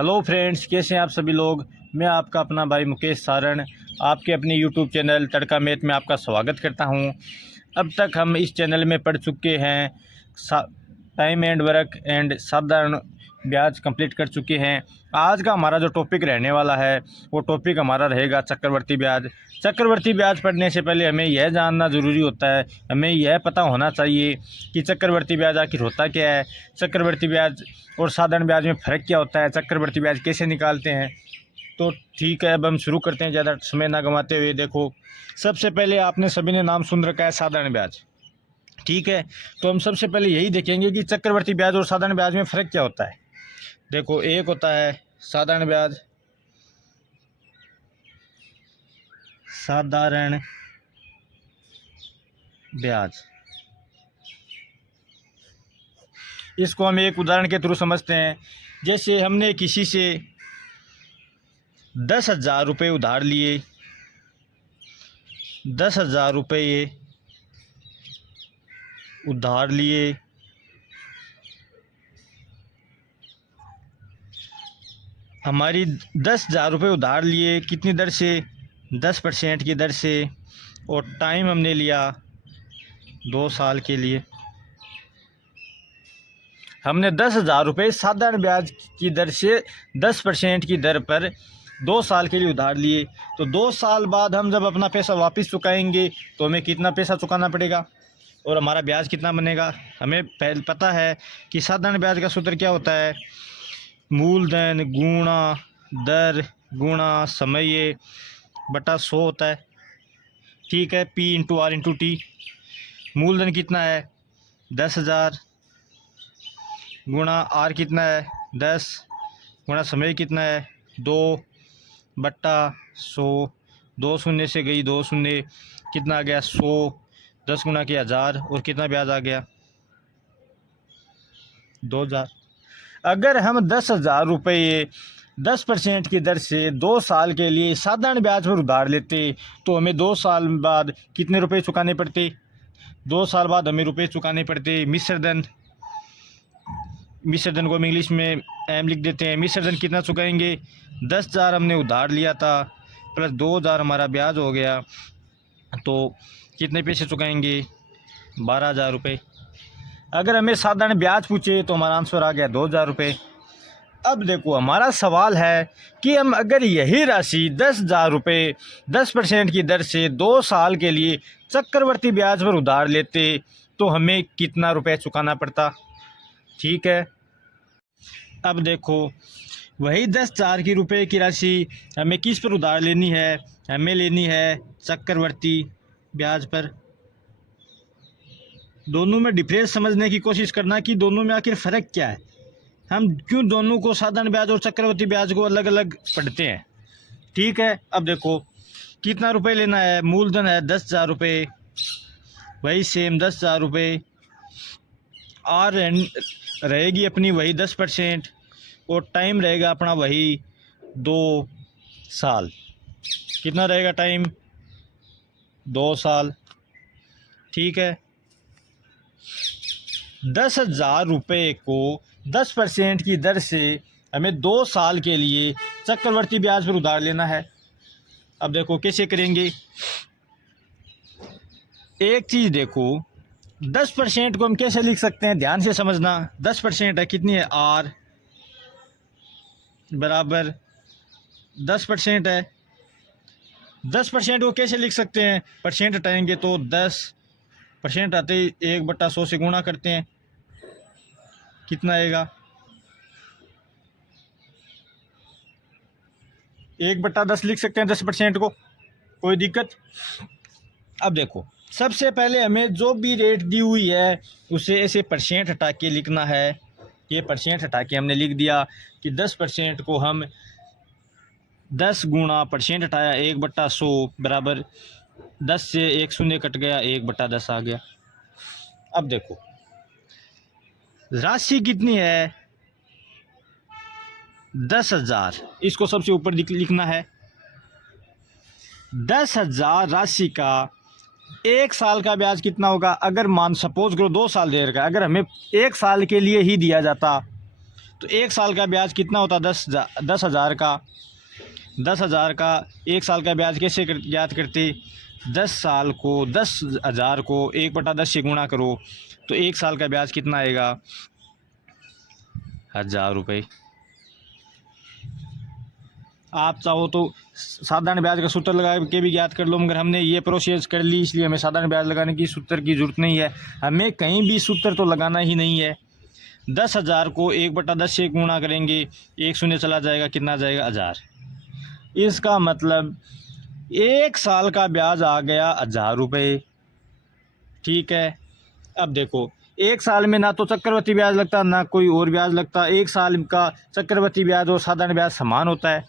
Hello friends, कैसे हैं आप सभी लोग। मैं आपका अपना भाई मुकेश सारण आपके अपने यूट्यूब चैनल तड़का मैथ में आपका स्वागत करता हूं। अब तक हम इस चैनल में पढ़ चुके हैं टाइम एंड वर्क एंड साधारण ब्याज कंप्लीट कर चुके हैं। आज का हमारा जो टॉपिक रहने वाला है वो टॉपिक हमारा रहेगा चक्रवर्ती ब्याज। चक्रवर्ती ब्याज पढ़ने से पहले हमें यह जानना ज़रूरी होता है, हमें यह पता होना चाहिए कि चक्रवर्ती ब्याज आखिर होता क्या है, चक्रवर्ती ब्याज और साधारण ब्याज में फ़र्क क्या होता है, चक्रवर्ती ब्याज कैसे निकालते हैं। तो ठीक है, अब हम शुरू करते हैं ज़्यादा समय ना गंवाते हुए। देखो, सबसे पहले आपने सभी ने नाम सुन रखा है साधारण ब्याज, ठीक है। तो हम सबसे पहले यही देखेंगे कि चक्रवर्ती ब्याज और साधारण ब्याज में फ़र्क क्या होता है। देखो, एक होता है साधारण ब्याज, साधारण ब्याज। इसको हम एक उदाहरण के थ्रू समझते हैं। जैसे हमने किसी से 10,000 रुपये उधार लिए, 10,000 रुपये उधार लिए, हमारी 10,000 रुपये उधार लिए, कितनी दर से, 10% की दर से, और टाइम हमने लिया 2 साल के लिए। हमने 10,000 रुपये साधारण ब्याज की दर से 10% की दर पर 2 साल के लिए उधार लिए। तो 2 साल बाद हम जब अपना पैसा वापस चुकाएंगे तो हमें कितना पैसा चुकाना पड़ेगा और हमारा ब्याज कितना बनेगा। हमें पहले पता है कि साधारण ब्याज का सूत्र क्या होता है, मूलधन गुणा दर गुणा समय बटा 100 होता है, ठीक है। P into R into T. मूलधन कितना है 10,000 गुणा R कितना है 10 गुणा समय कितना है 2 बट्टा 100। 2 शून्य से गई 2 शून्य, कितना आ गया 100। 10 गुणा किया 1000 और कितना ब्याज आ गया 2,000। अगर हम 10,000 रुपये 10% की दर से 2 साल के लिए साधारण ब्याज पर उधार लेते तो हमें 2 साल बाद कितने रुपए चुकाने पड़ते। 2 साल बाद हमें रुपए चुकाने पड़ते मिश्र धन। मिश्र धन को हम इंग्लिश में एम लिख देते हैं। मिश्र धन कितना चुकाएंगे, 10,000 हमने उधार लिया था प्लस 2,000 हमारा ब्याज हो गया, तो कितने पैसे चुकाएंगे 12,000 रुपये। अगर हमें साधारण ब्याज पूछे तो हमारा आंसर आ गया 2,000 रुपये। अब देखो, हमारा सवाल है कि हम अगर यही राशि 10,000 रुपये 10% की दर से 2 साल के लिए चक्रवर्ती ब्याज पर उधार लेते तो हमें कितना रुपये चुकाना पड़ता, ठीक है। अब देखो, वही 10,000 की रुपये की राशि हमें किस पर उधार लेनी है, हमें लेनी है चक्रवर्ती ब्याज पर। दोनों में डिफरेंस समझने की कोशिश करना कि दोनों में आखिर फ़र्क क्या है, हम क्यों दोनों को साधारण ब्याज और चक्रवर्ती ब्याज को अलग अलग पढ़ते हैं, ठीक है। अब देखो, कितना रुपए लेना है, मूलधन है 10,000 रुपये, वही सेम 10,000 रुपये, और रहेगी अपनी वही 10% और टाइम रहेगा अपना वही 2 साल। कितना रहेगा टाइम 2 साल, ठीक है। 10,000 रुपये को 10% की दर से हमें 2 साल के लिए चक्रवर्ती ब्याज पर उधार लेना है। अब देखो कैसे करेंगे। एक चीज़ देखो, 10% को हम कैसे लिख सकते हैं, ध्यान से समझना। 10% है, कितनी है R बराबर 10% है। 10% को कैसे लिख सकते हैं, परसेंट हटाएंगे तो 10% आते ही 1/100 से गुणा करते हैं, कितना आएगा 1/10 लिख सकते हैं 10% को, कोई दिक्कत। अब देखो, सबसे पहले हमें जो भी रेट दी हुई है उसे ऐसे परसेंट हटा के लिखना है। ये परसेंट हटा के हमने लिख दिया कि 10% को हम 10 गुणा परसेंट हटाया 1/100 बराबर 10 से 1 शून्य कट गया 1/10 आ गया। अब देखो, राशि कितनी है 10,000, इसको सबसे ऊपर लिखना है। 10,000 राशि का 1 साल का ब्याज कितना होगा। अगर मान सपोज करो 2 साल दे रखा है, अगर हमें 1 साल के लिए ही दिया जाता तो 1 साल का ब्याज कितना होता? 10,000 का। 10,000 का 1 साल का ब्याज कैसे याद करते? 10,000 को 1/10 से गुणा करो तो 1 साल का ब्याज कितना आएगा? 1,000 रुपये। आप चाहो तो साधारण ब्याज का सूत्र लगा के भी ज्ञात कर लो, मगर हमने ये प्रोसेस कर ली इसलिए हमें साधारण ब्याज लगाने की सूत्र की ज़रूरत नहीं है। हमें कहीं भी सूत्र तो लगाना ही नहीं है। 10,000 को 1/10 से गुणा करेंगे, 1 शून्य चला जाएगा, कितना जाएगा? 1,000। इसका मतलब 1 साल का ब्याज आ गया 1,000 रुपये। ठीक है, अब देखो 1 साल में ना तो चक्रवृद्धि ब्याज लगता ना कोई और ब्याज लगता। 1 साल का चक्रवृद्धि ब्याज और साधारण ब्याज समान होता है।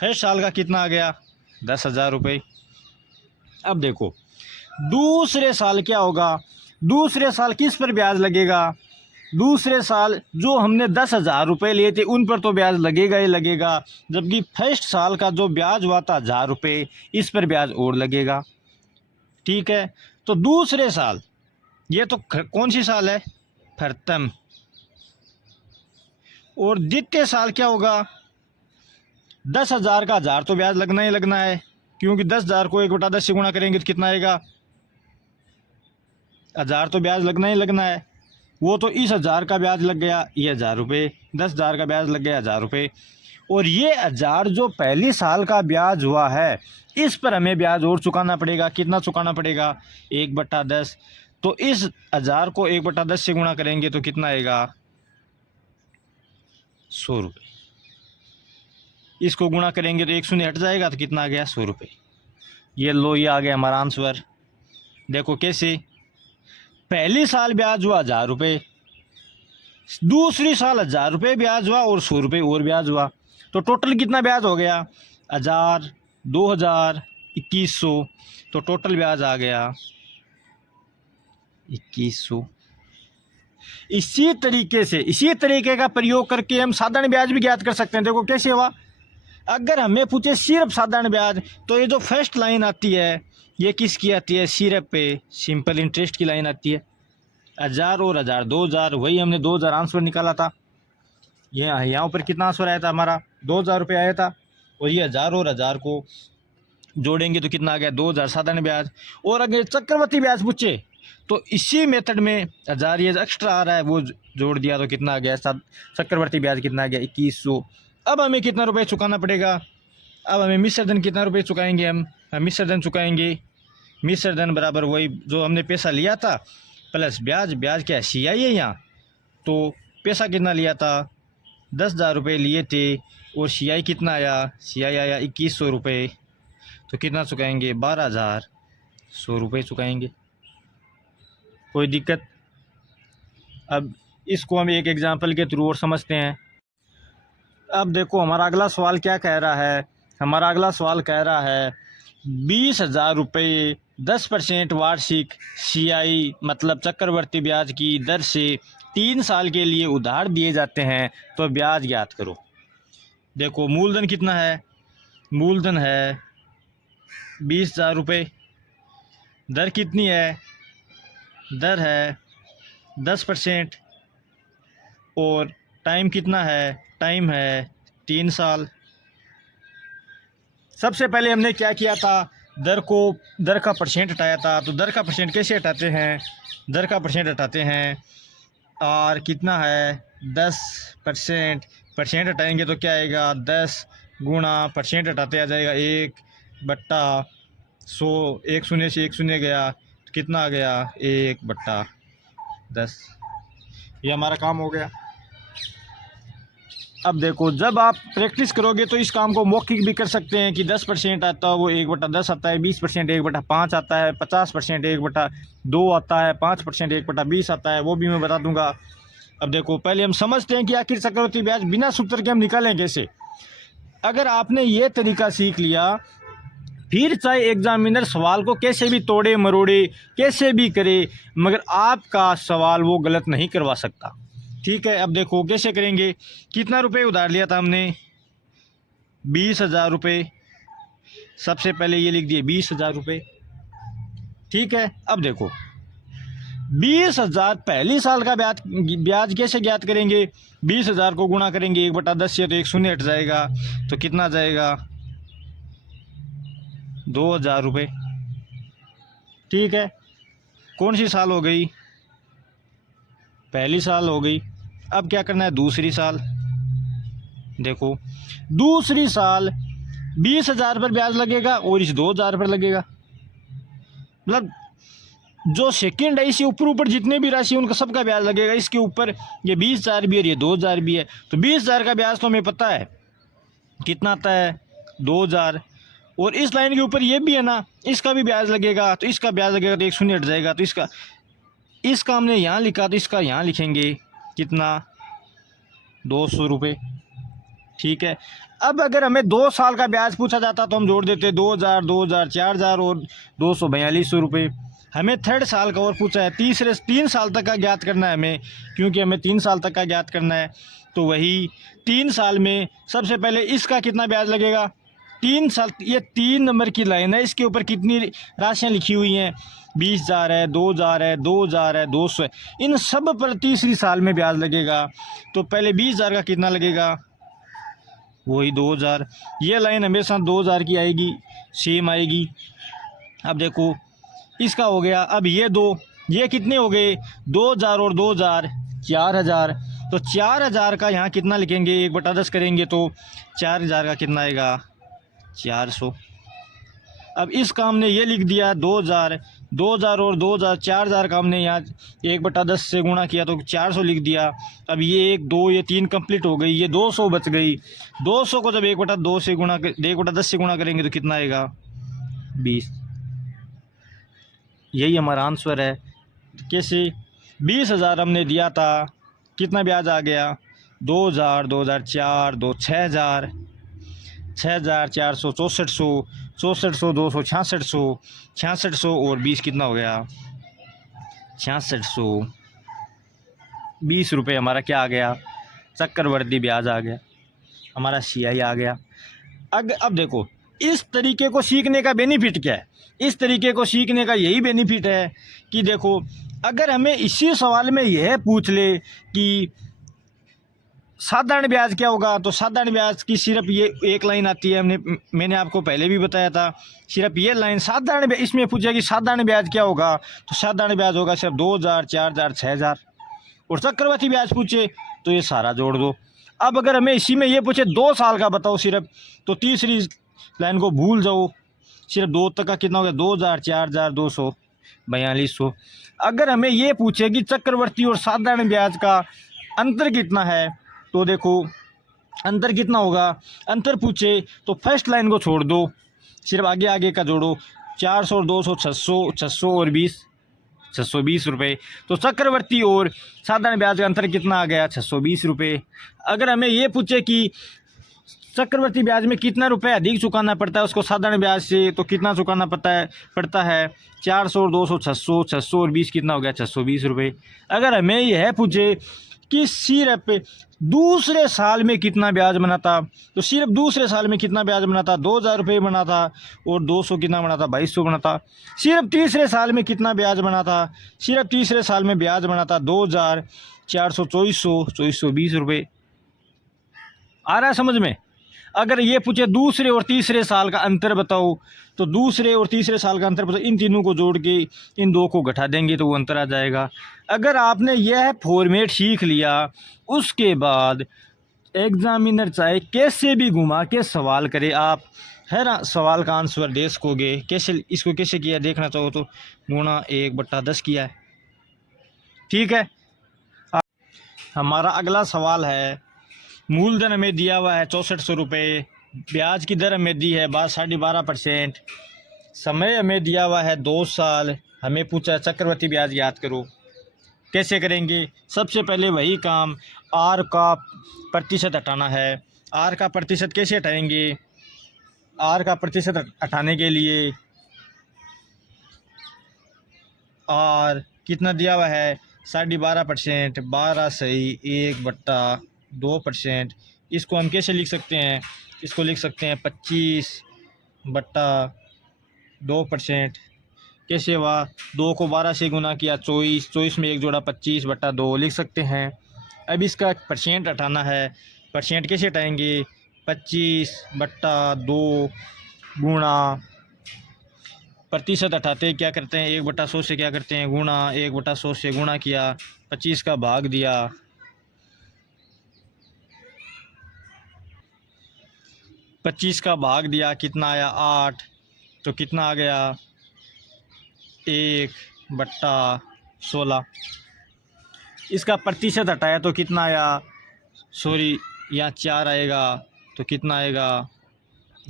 फर्स्ट साल का कितना आ गया? 10,000 रुपये। अब देखो दूसरे साल क्या होगा? दूसरे साल किस पर ब्याज लगेगा? दूसरे साल जो हमने 10,000 रुपये लिए थे उन पर तो ब्याज लगेगा ही लगेगा, जबकि फर्स्ट साल का जो ब्याज हुआ था 1,000 रुपये, इस पर ब्याज और लगेगा। ठीक है, तो दूसरे साल, ये तो कौन सी साल है? प्रथम। और द्वितीय साल क्या होगा? 10,000 का 1,000 तो ब्याज लगना ही लगना है, क्योंकि 10,000 को 1/10 से गुणा करेंगे तो कितना आएगा? 1,000 तो ब्याज लगना ही लगना है। वो तो इस 1,000 का ब्याज लग गया, ये 1,000 रुपये। 10,000 का ब्याज लग गया 1,000 रुपये। और ये 1,000 जो पहली साल का ब्याज हुआ है, इस पर हमें ब्याज और चुकाना पड़ेगा। कितना चुकाना पड़ेगा? 1/10। तो इस 1,000 को 1/10 से गुणा करेंगे तो कितना आएगा? 100 रुपये। इसको गुणा करेंगे तो 1 शून्य हट जाएगा, तो कितना आ गया? 100 रुपये। ये लो, ये आ गया हमारा आंसर। देखो कैसे, पहली साल ब्याज हुआ 1,000 रुपये, दूसरी साल 1,000 रुपये ब्याज हुआ और 100 रुपये और ब्याज हुआ, तो टोटल कितना ब्याज हो गया? 1,000, 2,000, 2,100। तो टोटल ब्याज आ गया 2,100। इसी तरीके का प्रयोग करके हम साधारण ब्याज भी ज्ञात कर सकते हैं। देखो कैसे हुआ। अगर हमें पूछे सिर्फ साधारण ब्याज, तो ये जो फर्स्ट लाइन आती है ये किसकी आती है? सिर्फ पे सिंपल इंटरेस्ट की लाइन आती है। 1,000 और 1,000 2,000, वही हमने 2,000 आंसर निकाला था। ये यहाँ पर कितना आंसर आया था हमारा? 2,000 रुपये आया था। और ये 1,000 और 1,000 को जोड़ेंगे तो कितना आ गया? 2,000 साधारण ब्याज। और अगर चक्रवृद्धि ब्याज पूछे तो इसी मेथड में 1,000 ये एक्स्ट्रा आ रहा है वो जोड़ दिया तो कितना आ गया? चक्रवृद्धि ब्याज कितना आ गया? 2,100। अब हमें कितना रुपये चुकाना पड़ेगा? अब हमें मिश्र धन कितना रुपये चुकाएंगे? हम मिश्र धन चुकाएंगे। मिश्र धन बराबर वही जो हमने पैसा लिया था प्लस ब्याज। ब्याज क्या है? CI है यहाँ। तो पैसा कितना लिया था? 10,000 रुपये लिए थे और CI कितना आया? CI आया 2,100 रुपये। तो कितना चुकाएंगे? 12,100 रुपये चुकाएंगे। कोई दिक्कत? अब इसको हम एक एग्जांपल के थ्रू और समझते हैं। अब देखो हमारा अगला सवाल क्या कह रहा है। हमारा अगला सवाल कह रहा है 20,000 रुपये 10% वार्षिक CI मतलब चक्रवर्ती ब्याज की दर से 3 साल के लिए उधार दिए जाते हैं, तो ब्याज ज्ञात करो। देखो मूलधन कितना है? मूलधन है 20,000 रुपये। दर कितनी है? दर है 10%। और टाइम कितना है? टाइम है 3 साल। सबसे पहले हमने क्या किया था? दर का परसेंट हटाया था। तो दर का परसेंट कैसे हटाते हैं? दर का परसेंट हटाते हैं और कितना है? 10%। परसेंट हटाएंगे तो क्या आएगा? 10 गुणा परसेंट हटाते आ जाएगा 1/100। 1 शून्य से 1 शून्य गया तो कितना आ गया? 1/10। ये हमारा काम हो गया। अब देखो जब आप प्रैक्टिस करोगे तो इस काम को मौखिक भी कर सकते हैं कि 10% आता है वो 1/10 आता है, 20% 1/5 आता है, 50% 1/2 आता है, 5% 1/20 आता है, वो भी मैं बता दूंगा। अब देखो पहले हम समझते हैं कि आखिर चक्रवृद्धि ब्याज बिना सूत्र के हम निकालें कैसे। अगर आपने ये तरीका सीख लिया, फिर चाहे एग्जामिनर सवाल को कैसे भी तोड़े मरोड़े कैसे भी करे, मगर आपका सवाल वो गलत नहीं करवा सकता। ठीक है, अब देखो कैसे करेंगे। कितना रुपए उधार लिया था हमने? 20,000 रुपये। सबसे पहले ये लिख दिए 20,000 रुपये। ठीक है, अब देखो 20,000 पहली साल का ब्याज कैसे ज्ञात करेंगे? 20,000 को गुणा करेंगे 1/10 से, तो एक शून्य हट जाएगा, तो कितना जाएगा? 2,000 रुपये। ठीक है, कौन सी साल हो गई? पहली साल हो गई। अब क्या करना है? दूसरी साल। देखो, दूसरी साल 20,000 पर ब्याज लगेगा और इस 2,000 पर लगेगा। मतलब जो सेकंड है इसी ऊपर ऊपर जितने भी राशि उनका सबका ब्याज लगेगा। इसके ऊपर ये 20,000 भी है और ये 2,000 भी है, तो 20,000 का ब्याज तो हमें पता है कितना आता है, 2,000। और इस लाइन के ऊपर ये भी है ना, इसका भी ब्याज लगेगा, तो इसका ब्याज लगेगा, तो एक शून्य हट जाएगा, तो इसका हमने यहाँ लिखा, तो इसका यहाँ लिखेंगे कितना? 200 रुपये। ठीक है, अब अगर हमें 2 साल का ब्याज पूछा जाता तो हम जोड़ देते 2,000, 2,000, 4,000 और 242 रुपये। हमें थर्ड साल का और पूछा है, 3 साल तक का ज्ञात करना है हमें, क्योंकि हमें 3 साल तक का ज्ञात करना है। तो वही 3 साल में सबसे पहले इसका कितना ब्याज लगेगा? 3 साल, ये 3 नंबर की लाइन है, इसके ऊपर कितनी राशियाँ लिखी हुई हैं? 20,000 है, 2,000 है, 2,000 है, 200 है, इन सब पर तीसरी साल में ब्याज लगेगा। तो पहले 20,000 का कितना लगेगा? वही 2,000। ये लाइन हमेशा 2,000 की आएगी, सेम आएगी। अब देखो, इसका हो गया। अब ये कितने हो गए? 2,000 और 2,000 4,000। तो 4,000 का यहाँ कितना लिखेंगे? 1/10 करेंगे तो 4,000 का कितना आएगा? 400। अब इसका हमने ये लिख दिया 2,000, 2,000 और 2,000, 4,000 का हमने यहाँ 1/10 से गुणा किया तो 400 लिख दिया। अब ये 1, 2, ये 3 कंप्लीट हो गई, ये 200 बच गई। 200 को जब 1/10 से गुणा करेंगे तो कितना आएगा? 20। यही हमारा आंसर है। कैसे? 20,000 हमने दिया था, कितना ब्याज आ गया? 2,000, 2,004, 6,000, 6,000, 400, 6400, 6400, 200, 6600, 6600 और 20 कितना हो गया? 6620 रुपये हमारा क्या आ गया? चक्रवर्ती ब्याज आ गया, हमारा CI आ गया। अब देखो, इस तरीके को सीखने का बेनिफिट क्या है? इस तरीके को सीखने का यही बेनिफिट है कि देखो, अगर हमें इसी सवाल में यह पूछ ले कि साधारण ब्याज क्या होगा, तो साधारण ब्याज की सिर्फ ये एक लाइन आती है। मैंने आपको पहले भी बताया था, सिर्फ ये लाइन साधारण, इसमें पूछा कि साधारण ब्याज क्या होगा, तो साधारण ब्याज होगा सिर्फ 2,000, 4,000, 6,000। और चक्रवर्ती ब्याज पूछे तो ये सारा जोड़ दो। अब अगर हमें इसी में ये पूछे 2 साल का बताओ सिर्फ, तो तीसरी लाइन को भूल जाओ, सिर्फ 2 तक का कितना हो गया? 2,000, 4,000, 200, 4200। अगर हमें ये पूछे कि चक्रवर्ती और साधारण ब्याज का अंतर कितना है, तो देखो अंतर कितना होगा। अंतर पूछे तो फर्स्ट लाइन को छोड़ दो, सिर्फ आगे आगे का जोड़ो। 400 और 200, 600, 600 और 20, 620 रुपये। तो चक्रवर्ती और साधारण ब्याज का अंतर कितना आ गया? 620 रुपये। अगर हमें ये पूछे कि चक्रवर्ती ब्याज में कितना रुपए अधिक चुकाना पड़ता है उसको साधारण ब्याज से, तो कितना चुकाना पड़ता है 400 और 200, 600, 600 और 20 कितना हो गया? 620 रुपये। अगर हमें यह पूछे कि सिर्फ दूसरे साल में कितना ब्याज बना था, तो सिर्फ दूसरे साल में कितना ब्याज बना था? 2,000 रुपये बना था, और 200 कितना बना था? 2,200 बना था। सिर्फ तीसरे साल में कितना ब्याज बना था? सिर्फ तीसरे साल में ब्याज बना था 2,000, 400, 2,420 रुपये। आ रहा है समझ में? अगर ये पूछे दूसरे और तीसरे साल का अंतर बताओ, तो दूसरे और तीसरे साल का अंतर बताओ, इन तीनों को जोड़ के इन 2 को घटा देंगे तो वो अंतर आ जाएगा। अगर आपने यह फॉर्मेट सीख लिया, उसके बाद एग्जामिनर चाहे कैसे भी घुमा के सवाल करे, आप हर सवाल का आंसर दे सकोगे। कैसे इसको कैसे किया देखना चाहो तो गुणा 1/10 किया है। ठीक है, हमारा अगला सवाल है, मूलधन हमें दिया हुआ है 6400 रुपये, ब्याज की दर हमें दी है 12.5%, समय हमें दिया हुआ है 2 साल, हमें पूछा है चक्रवर्ती ब्याज याद करो। कैसे करेंगे? सबसे पहले वही काम, आर का प्रतिशत हटाना है। आर का प्रतिशत कैसे हटाएंगे? आर का प्रतिशत हटाने के लिए आर कितना दिया हुआ है? 12.5%, 12 सही 1/2%। इसको हम कैसे लिख सकते हैं? इसको लिख सकते हैं 25/2%। कैसे हुआ, 2 को 12 से गुना किया 24, 24 में 1 जोड़ा 25/2 लिख सकते हैं। अब इसका परसेंट हटाना है। परसेंट कैसे हटाएंगे, 25/2 गुणा, प्रतिशत हटाते हैं क्या करते हैं, 1/100 से क्या करते हैं गुणा, 1/100 से गुणा किया, 25 का भाग दिया, 25 का भाग दिया कितना आया 8, तो कितना आ गया 1/16। इसका प्रतिशत हटाया तो कितना आया, सॉरी यहाँ 4 आएगा, तो कितना आएगा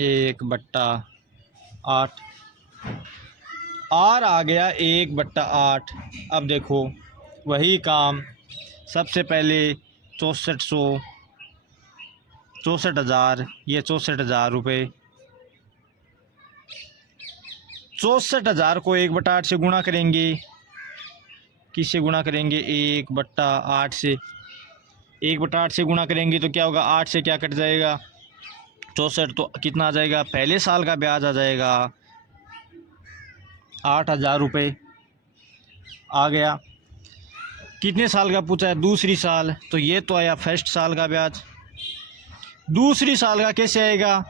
1/8। आर आ गया 1/8। अब देखो वही काम, सबसे पहले 64,000, ये 64,000 रुपये, 64,000 को 1/8 से गुणा करेंगे। किससे गुणा करेंगे, 1/8 से। 1/8 से गुणा करेंगे तो क्या होगा, 8 से क्या कट जाएगा 64, तो कितना आ जाएगा, पहले साल का ब्याज आ जाएगा 8,000 रुपये आ गया। कितने साल का पूछा है, दूसरी साल, तो ये तो आया फर्स्ट साल का ब्याज। दूसरी साल का कैसे आएगा,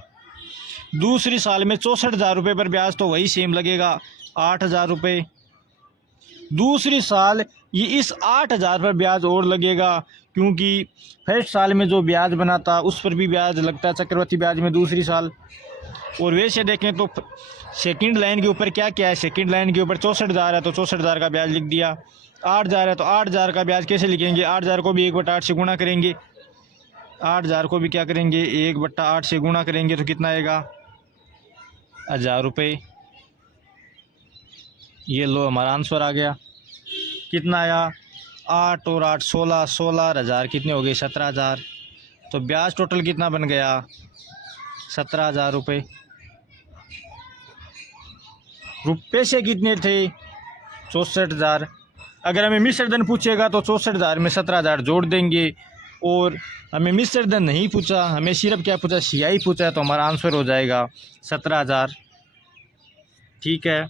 दूसरी साल में 64,000 रुपये पर ब्याज तो वही सेम लगेगा 8,000 रुपये। दूसरी साल ये इस 8,000 पर ब्याज और लगेगा, क्योंकि फर्स्ट साल में जो ब्याज बना था उस पर भी ब्याज लगता है चक्रवृद्धि ब्याज में दूसरी साल। और वैसे देखें तो सेकंड लाइन के ऊपर क्या क्या है, सेकंड लाइन के ऊपर 64,000 है तो 64,000 का ब्याज लिख दिया। 8,000 है तो 8,000 का ब्याज कैसे लिखेंगे, 8,000 को भी 1/8 से गुणा करेंगे। 8,000 को भी क्या करेंगे, 1/8 से गुणा करेंगे तो कितना आएगा 1,000 रुपये। ये लो हमारा आंसर आ गया। कितना आया, 8 और 8 16, 16,000 कितने हो गए 17,000। तो ब्याज टोटल कितना बन गया 17,000 रुपये। रुपये से कितने थे 64,000। अगर हमें मिश्र धन पूछेगा तो 64,000 में 17,000 जोड़ देंगे। और हमें मिश्र धन नहीं पूछा, हमें सिर्फ क्या पूछा, सियाई पूछा है, तो हमारा आंसर हो जाएगा 17,000। ठीक है,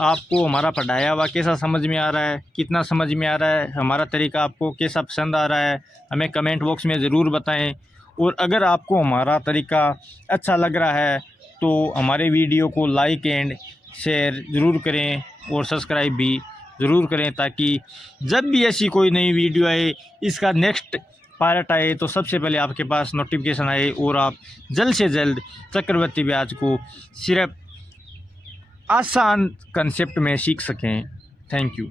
आपको हमारा पढ़ाया हुआ कैसा समझ में आ रहा है, कितना समझ में आ रहा है, हमारा तरीका आपको कैसा पसंद आ रहा है, हमें कमेंट बॉक्स में ज़रूर बताएं। और अगर आपको हमारा तरीका अच्छा लग रहा है तो हमारे वीडियो को लाइक एंड शेयर ज़रूर करें और सब्सक्राइब भी ज़रूर करें, ताकि जब भी ऐसी कोई नई वीडियो आए, इसका नेक्स्ट पार्ट आए, तो सबसे पहले आपके पास नोटिफिकेशन आए और आप जल्द से जल्द चक्रवृद्धि ब्याज को सिर्फ आसान कंसेप्ट में सीख सकें। Thank you.